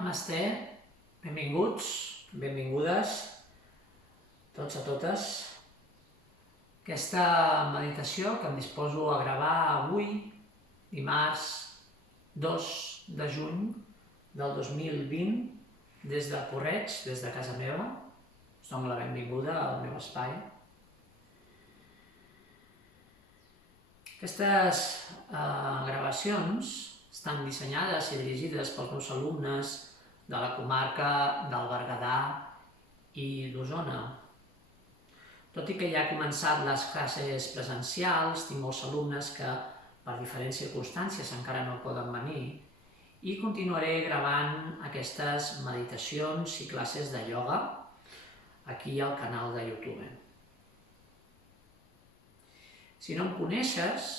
Namasté, benvinguts, benvingudes, tots a totes. Aquesta meditació que em disposo a gravar avui, dimarts 2 de juny del 2020, des de Porreig, des de casa meva. Us dono la benvinguda al meu espai. Aquestes gravacions estan dissenyades i dirigides pels meus alumnes de la comarca del Berguedà i d'Osona. Tot i que ja he començat les classes presencials, tinc molts alumnes que per diferents circumstàncies encara no poden venir i continuaré gravant aquestes meditacions i classes de ioga aquí al canal de YouTube. Si no em coneixes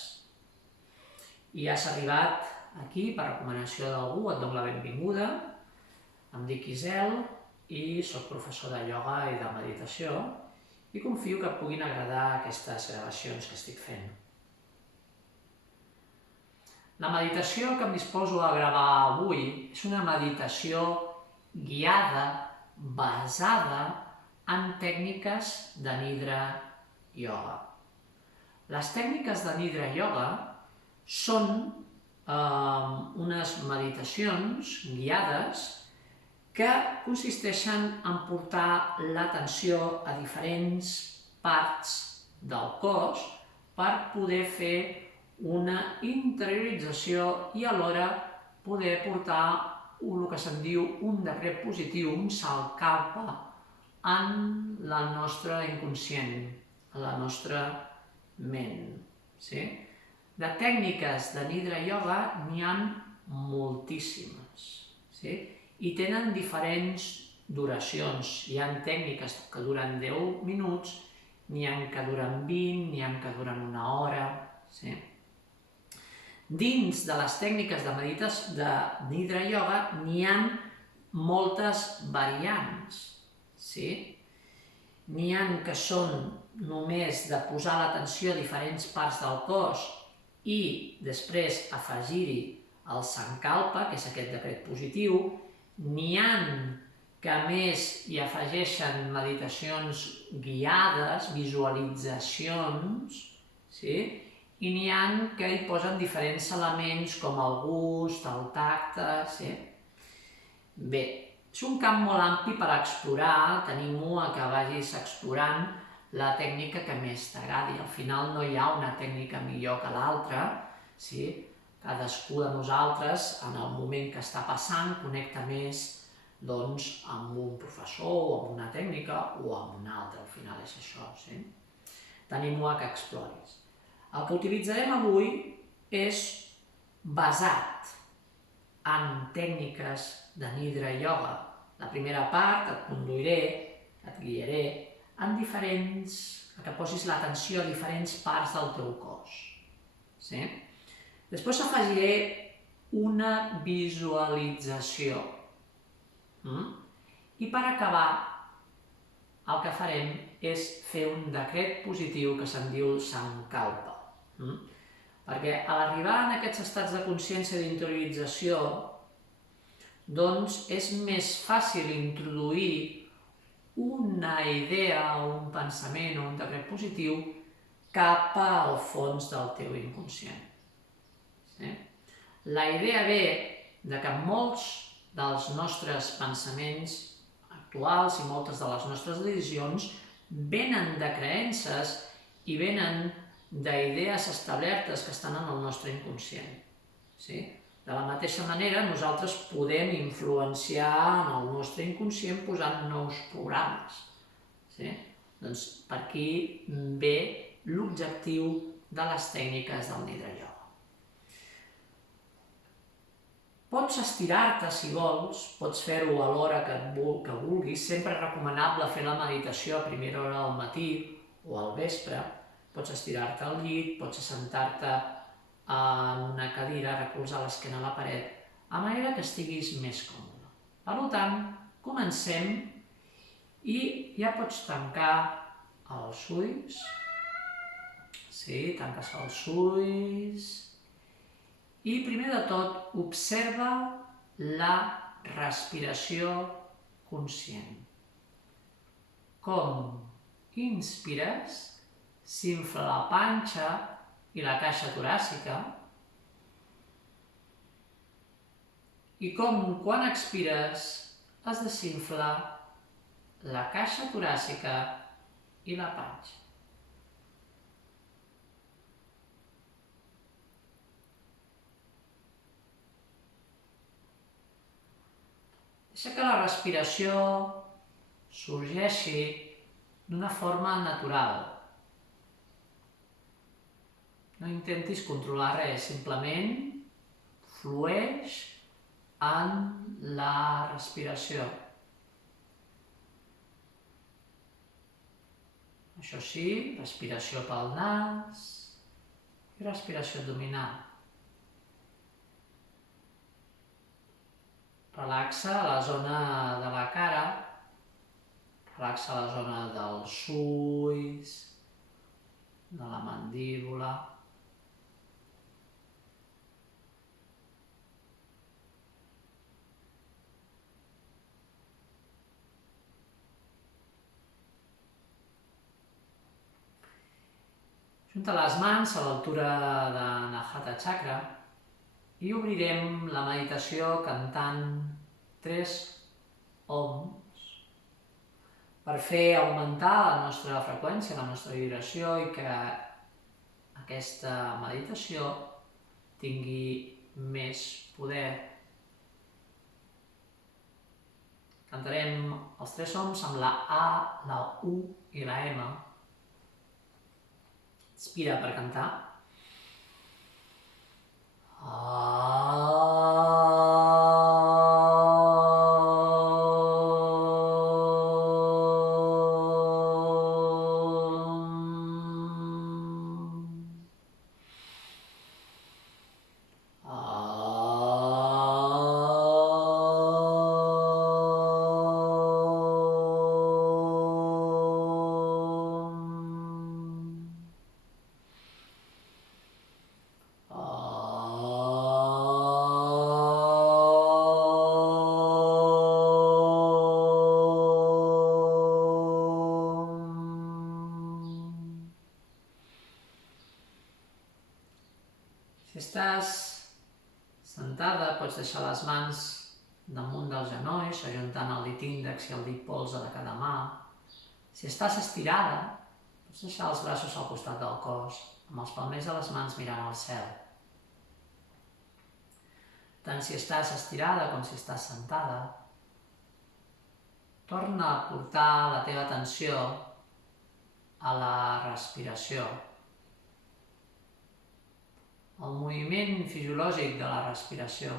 i has arribat aquí per recomanació d'algú, et dono la benvinguda. Em dic Isel i soc professor de ioga i de meditació i confio que et puguin agradar aquestes gravacions que estic fent. La meditació que em disposo a gravar avui és una meditació guiada basada en tècniques de Nidra Yoga. Les tècniques de Nidra Yoga són unes meditacions guiades que consisteixen en portar l'atenció a diferents parts del cos per poder fer una interiorització i alhora poder portar el que se'n diu un decret positiu, un salkalpa, en la nostra inconscient, en la nostra ment. Sí? De tècniques de Nidra Yoga n'hi ha moltíssimes, sí? I tenen diferents duracions. Hi ha tècniques que duren 10 minuts, n'hi ha que duren 20, n'hi ha que duren una hora. Sí? Dins de les tècniques de Nidra Yoga n'hi ha moltes variants. Sí? N'hi ha que són només de posar l'atenció a diferents parts del cos i després afegir-hi el sankalpa, que és aquest decret positiu. N'hi ha que a més hi afegeixen meditacions guiades, visualitzacions, sí? I n'hi ha que hi posen diferents elements com el gust, el tacte. Sí? Bé, és un camp molt ampli per explorar, t'animo a que vagis explorant la tècnica que més t'agradi. Al final no hi ha una tècnica millor que l'altra, sí? Cadascú de nosaltres, en el moment que està passant, connecta més amb un professor o amb una tècnica o amb una altra. Al final és això. Sí? T'animo a que exploris. El que utilitzarem avui és basat en tècniques de Nidra Yoga. La primera part et conduiré, et guiaré que posis l'atenció a diferents parts del teu cos. Sí? Després afegiré una visualització. I per acabar, el que farem és fer un decret positiu que se'n diu sankalpa. Perquè a l'arribar en aquests estats de consciència d'interiorització, doncs és més fàcil introduir una idea o un pensament o un decret positiu cap al fons del teu inconscient. Sí? La idea ve que molts dels nostres pensaments actuals i moltes de les nostres decisions venen de creences i venen d'idees establertes que estan en el nostre inconscient. Sí? De la mateixa manera, nosaltres podem influenciar en el nostre inconscient posant nous programes. Sí? Doncs per aquí ve l'objectiu de les tècniques del Nidra Yoga. Pots estirar-te si vols, pots fer-ho a l'hora que vulguis. Sempre és recomanable fer la meditació a primera hora del matí o al vespre. Pots estirar-te al llit, pots assentar-te en una cadira, recolzar l'esquena a la paret, de manera que estiguis més còmode. Per tant, comencem i ja pots tancar els ulls. Sí, tanques els ulls. I primer de tot, observa la respiració conscient. Com inspires, s'infla la panxa i la caixa toràcica, i com quan expires es desinfla la caixa toràcica i la panxa. Deixa que la respiració sorgeixi d'una forma natural. No intentis controlar res, simplement flueix en la respiració. Això sí, respiració pel nas i respiració abdominal. Relaxa la zona de la cara, relaxa la zona dels ulls, de la mandíbula. Junta les mans a l'altura de Anahata Chakra i obrirem la meditació cantant 3 ohms per fer augmentar la nostra freqüència, la nostra vibració i que aquesta meditació tingui més poder. Cantarem els 3 ohms amb la A, la U i la M. Inspira per cantar. Si estàs sentada, pots deixar les mans damunt dels genolls, ajuntant el dit índex i el dit polze de cada mà. Si estàs estirada, pots deixar els braços al costat del cos, amb els palmers de les mans mirant al cel. Tant si estàs estirada com si estàs sentada, torna a portar la teva atenció a la respiració, al moviment fisiològic de la respiració.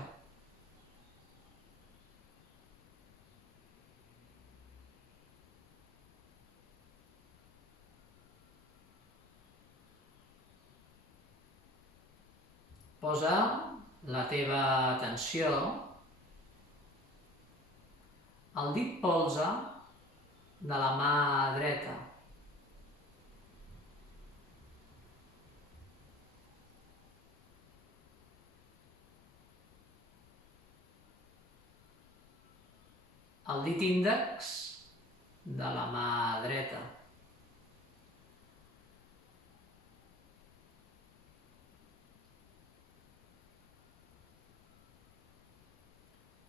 Posa la teva atenció al dit polze de la mà dreta. El dit índex de la mà dreta.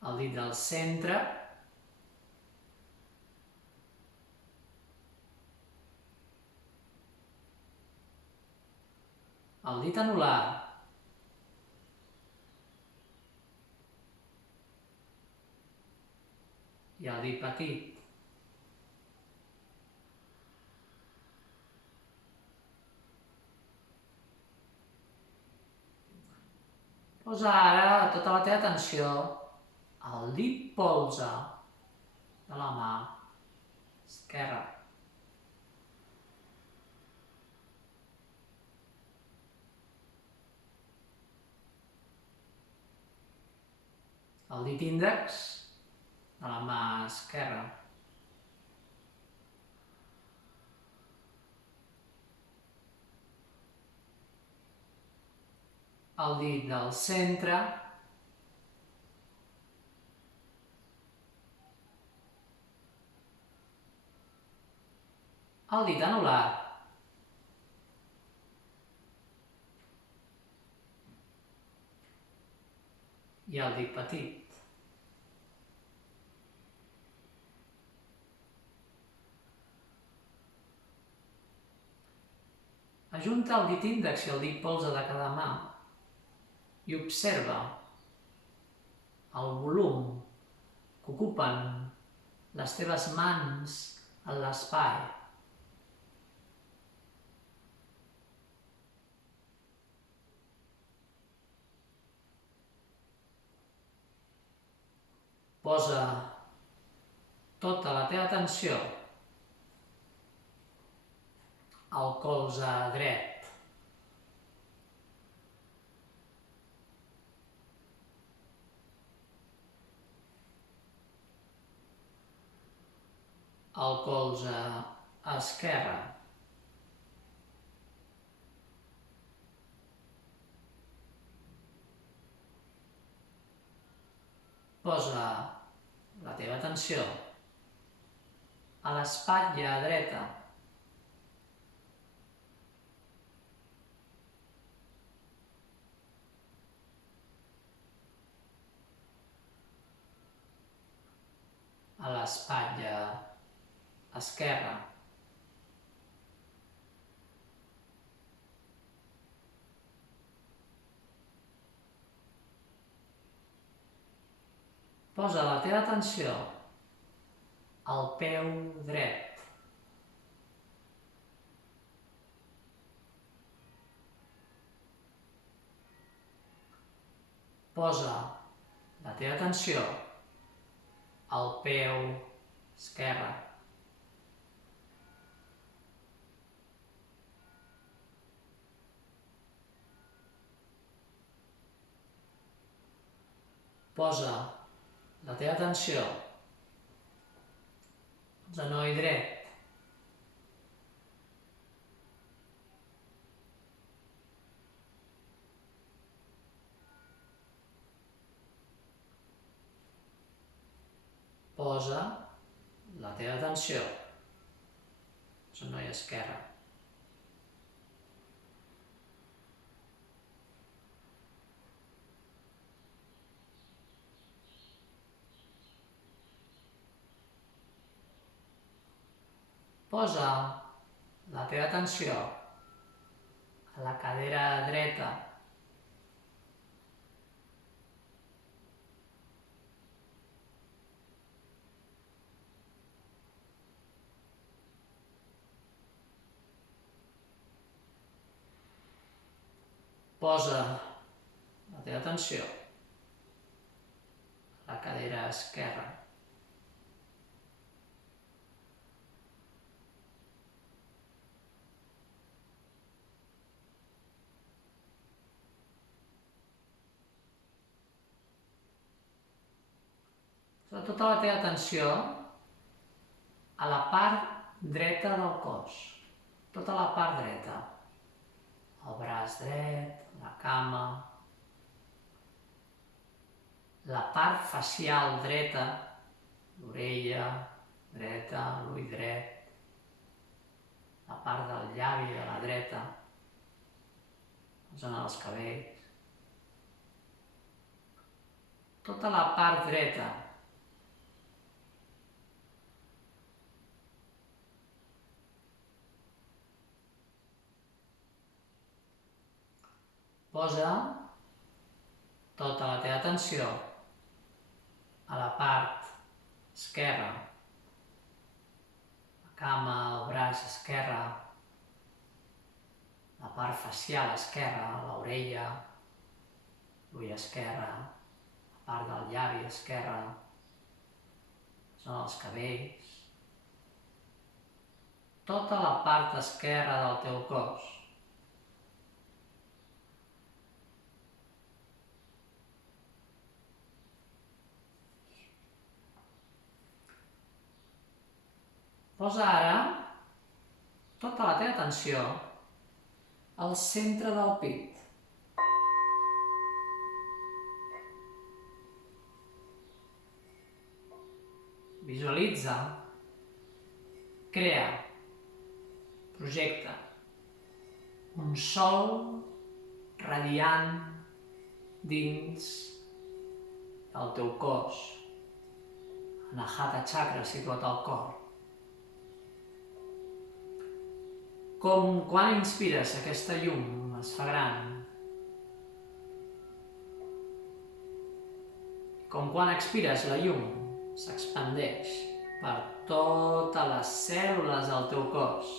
El dit del centre. El dit anular. I el dit petit. Posa ara tota la teva atenció al dit polze de la mà esquerra. El dit índex de la mà esquerra. El dit del centre. el dit anular i el dit petit. Ajunta el dit índex i el dit polze de cada mà i observa el volum que ocupen les teves mans en l'espai. Posa tota la teva atenció al colze dret. Al colze esquerre. Posa la teva atenció a l'espatlla dreta. A l'espatlla esquerra. Posa la teva atenció al peu dret. Posa la teva atenció al peu esquerre. Posa la teva atenció al genoll dret. Posa la teva atenció al genoll esquerre. Posa la teva atenció a la cadera dreta. Posa la teva atenció a la cadera esquerra. Posa tota la teva atenció a la part dreta del cos, tota la part dreta, el braç dret, la cama, la part facial dreta, l'orella dreta, l'ull dret, la part del llavi de la dreta, la zona dels cabells, tota la part dreta. Posa tota la teva atenció a la part esquerra, la cama, el braç esquerre, la part facial esquerra, l'orella, l'ull esquerre, la part del llavi esquerre, són els cabells, tota la part esquerra del teu cos. Posa ara tota la teva atenció al centre del pit. Visualitza, crea Projecta un sol radiant dins del teu cos, Anahata Chakra situat al cor. Com quan inspires aquesta llum es fa gran, com quan expires la llum s'expandeix per totes les cèl·lules del teu cos.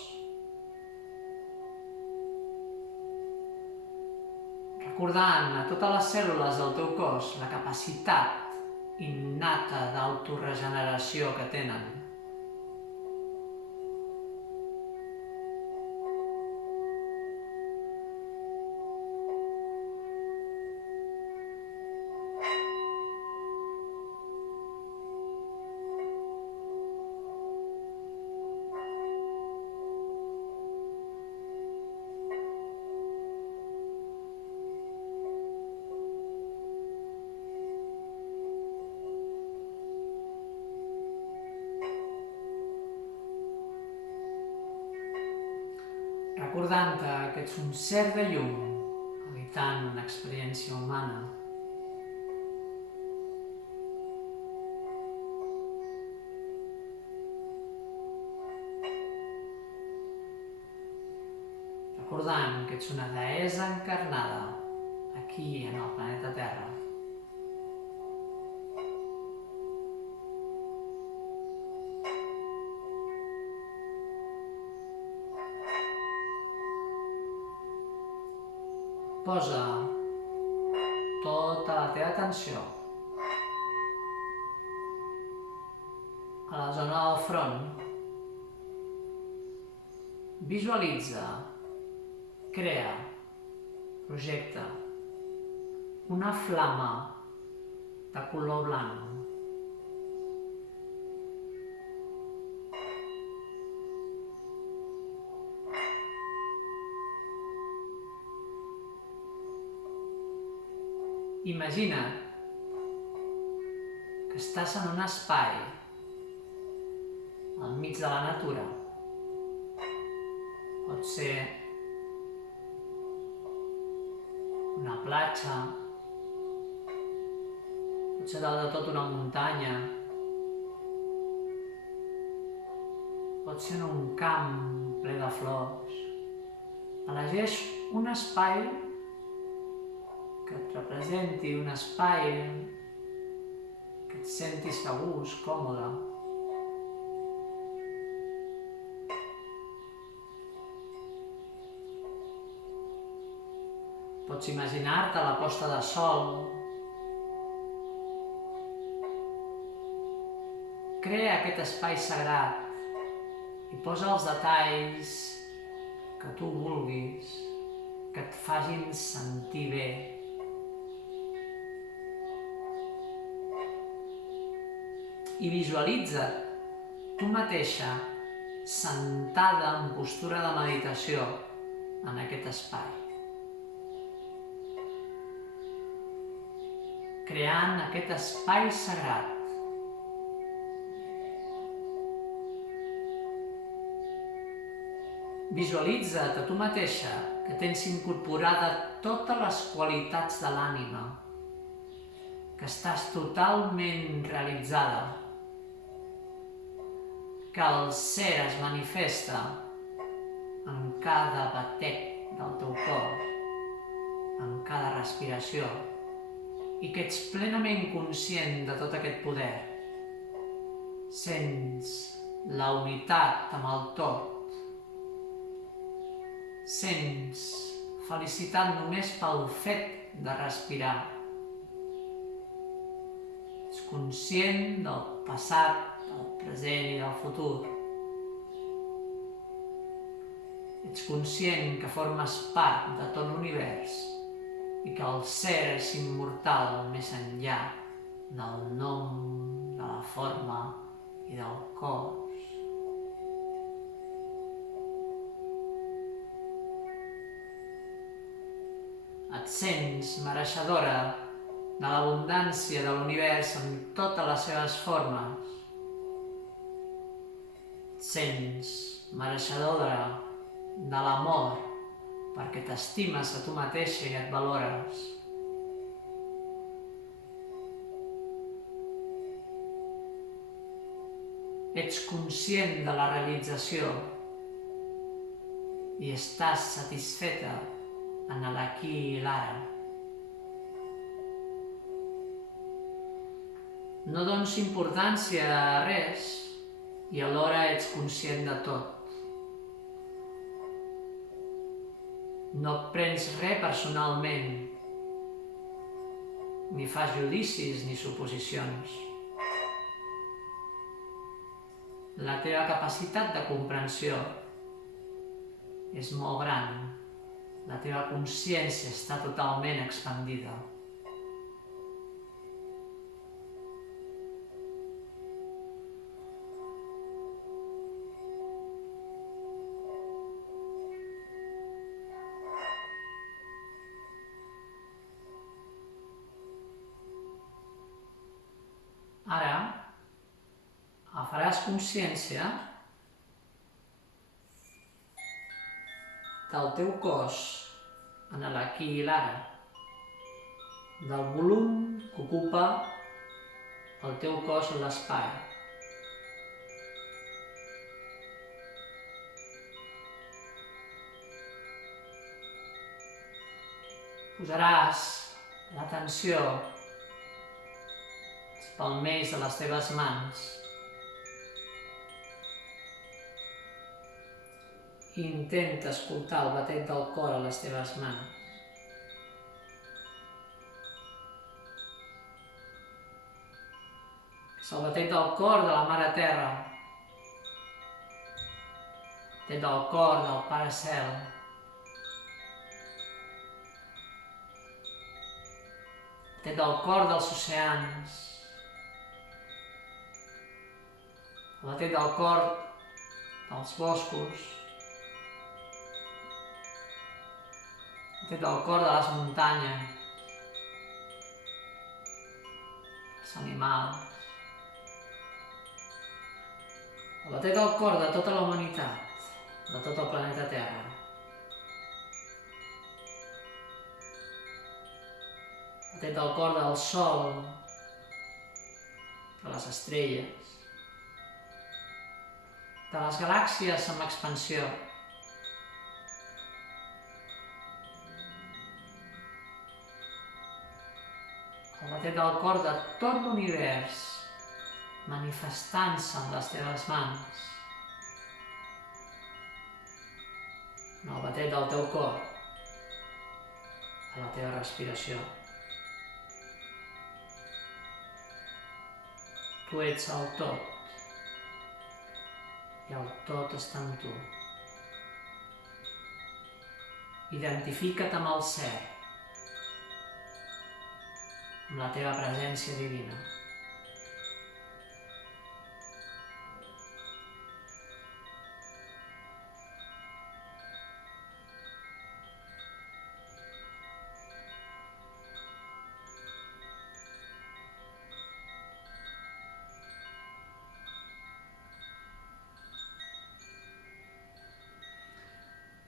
Recordant a totes les cèl·lules del teu cos la capacitat innata d'autoregeneració que tenen. Recordant-te que ets un ser de llum habitant una experiència humana. Recordant que ets una deessa encarnada aquí en el planeta Terra. Posa tota la teva atenció a la zona del front. Visualitza, crea, projecta una flama de color blanc. Imagina't que estàs en un espai al mig de la natura. Pot ser una platja, pot ser dalt de tot una muntanya, pot ser en un camp ple de flors. Elegeix un espai que et representi, un espai que et sentis a gust, còmode. Pots imaginar-te la posta de sol. Crea aquest espai sagrat i posa els detalls que tu vulguis, que et facin sentir bé. I visualitza't tu mateixa sentada en postura de meditació en aquest espai. Creant aquest espai sagrat. Visualitza't a tu mateixa que tens incorporada totes les qualitats de l'ànima, que estàs totalment realitzada, que el ser es manifesta en cada batec del teu cor, en cada respiració, i que ets plenament conscient de tot aquest poder. Sents la unitat amb el tot. Sents felicitat només pel fet de respirar. Ets conscient del passat, del present i del futur. Ets conscient que formes part de tot l'univers i que el ser és immortal més enllà del nom, de la forma i del cos. Et sents mereixedora de l'abundància de l'univers en totes les seves formes. Et sents mereixedora de l'amor, perquè t'estimes a tu mateixa i et valores. Ets conscient de la realització i estàs satisfeta en l'aquí i l'ara. No dones importància a res i alhora ets conscient de tot. No et prens res personalment, ni fas judicis ni suposicions. La teva capacitat de comprensió és molt gran. La teva consciència està totalment expandida. Ara, faràs consciència del teu cos en l'aquí i l'ara, del volum que ocupa el teu cos a l'espai. Posaràs l'atenció als palmells de les teves mans i intenta escoltar el batec del cor a les teves mans. És el batec del cor de la Mare Terra, el batec del cor del Pare Cel, el batec del cor dels oceans, el batec del cor dels boscos, el batec del cor de les muntanyes, els animals, el batec del cor de tota la humanitat, de tot el planeta Terra. El batec del cor del Sol, de les estrelles, de les galàxies en expansió. El batec del cor de tot l'univers manifestant-se en les teves mans. En el batec del teu cor, a la teva respiració. Tu ets el tot i el tot està en tu. Identifica't amb el ser, amb la teva presència divina.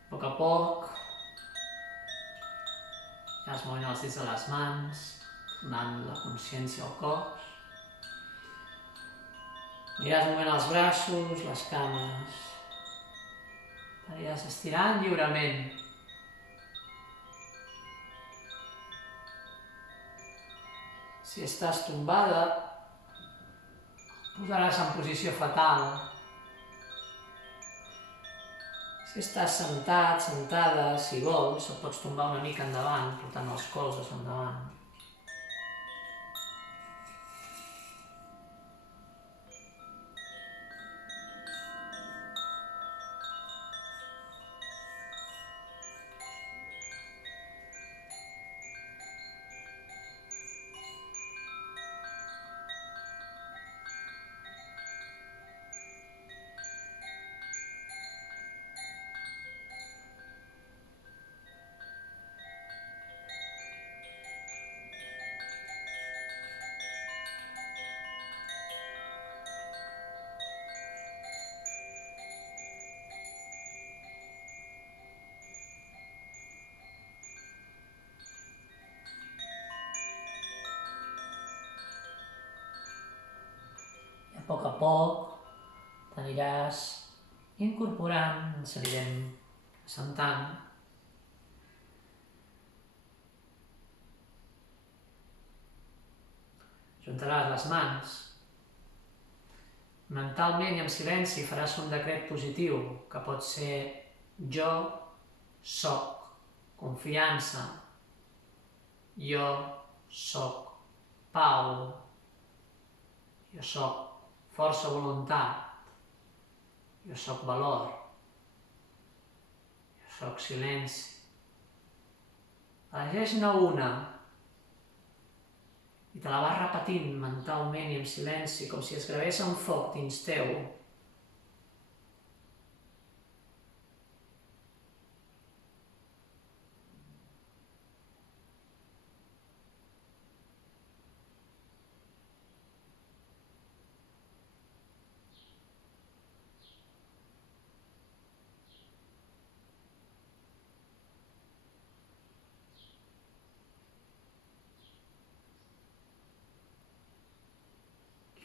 A poc a poc, ja es mouen els dits de les mans, donant la consciència al cos. Aniràs movent els braços, les cames. Aniràs estirant lliurement. Si estàs tombada, posaràs en posició fetal. Si estàs sentat, sentada, si vols, et pots tombar una mica endavant, portant els colzes endavant. a poc t'aniràs incorporant, ens anirem assentant. Juntaràs les mans. Mentalment i en silenci faràs un decret positiu, que pot ser jo soc confiança, jo soc pau, jo soc força voluntat, jo soc valor, jo soc silenci. Elegeix-ne una i te la vas repetint mentalment i en silenci, com si es gravés en foc dins teu.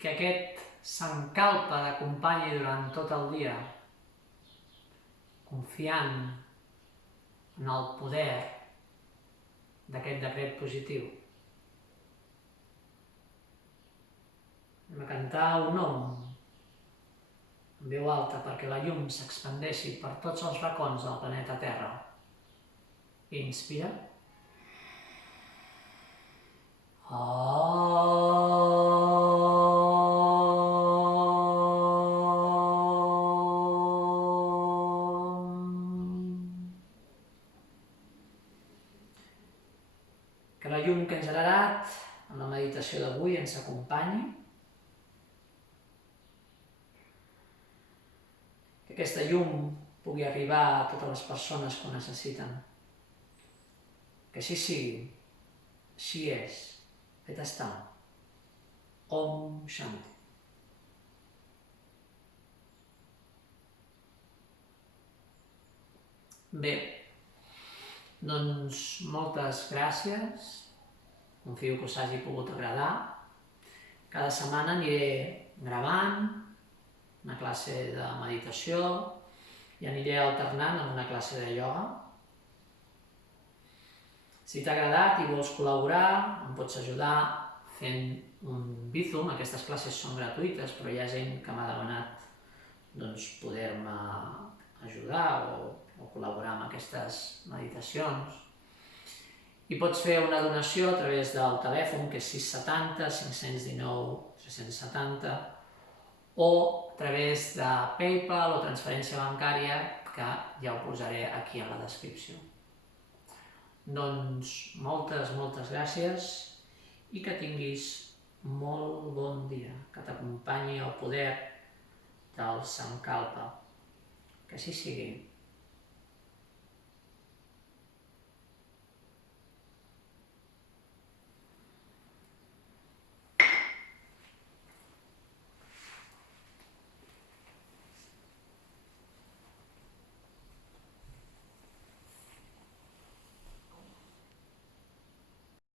Que aquest s'encalpa t'acompanyi durant tot el dia, confiant en el poder d'aquest decret positiu. Anem a cantar un nom en veu alta perquè la llum s'expandeixi per tots els racons del planeta Terra. Inspira. Que la llum que hem generat en la meditació d'avui ens acompanyi. Que aquesta llum pugui arribar a totes les persones que ho necessiten. Que així sigui, així és, fet està. Om Shanti. Bé, doncs moltes gràcies, confio que us hagi pogut agradar. Cada setmana aniré gravant una classe de meditació i aniré alternant amb una classe de ioga. Si t'ha agradat i vols col·laborar, em pots ajudar fent un Bizum. Aquestes classes són gratuïtes, però hi ha gent que m'ha demanat poder-me ajudar o col·laborar amb aquestes meditacions. I pots fer una donació a través del telèfon, que és 670 519 370, o a través de PayPal o transferència bancària, que ja ho posaré aquí a la descripció. Doncs moltes gràcies i que tinguis molt bon dia, que t'acompanyi el poder del Sankalpa. Que així sigui.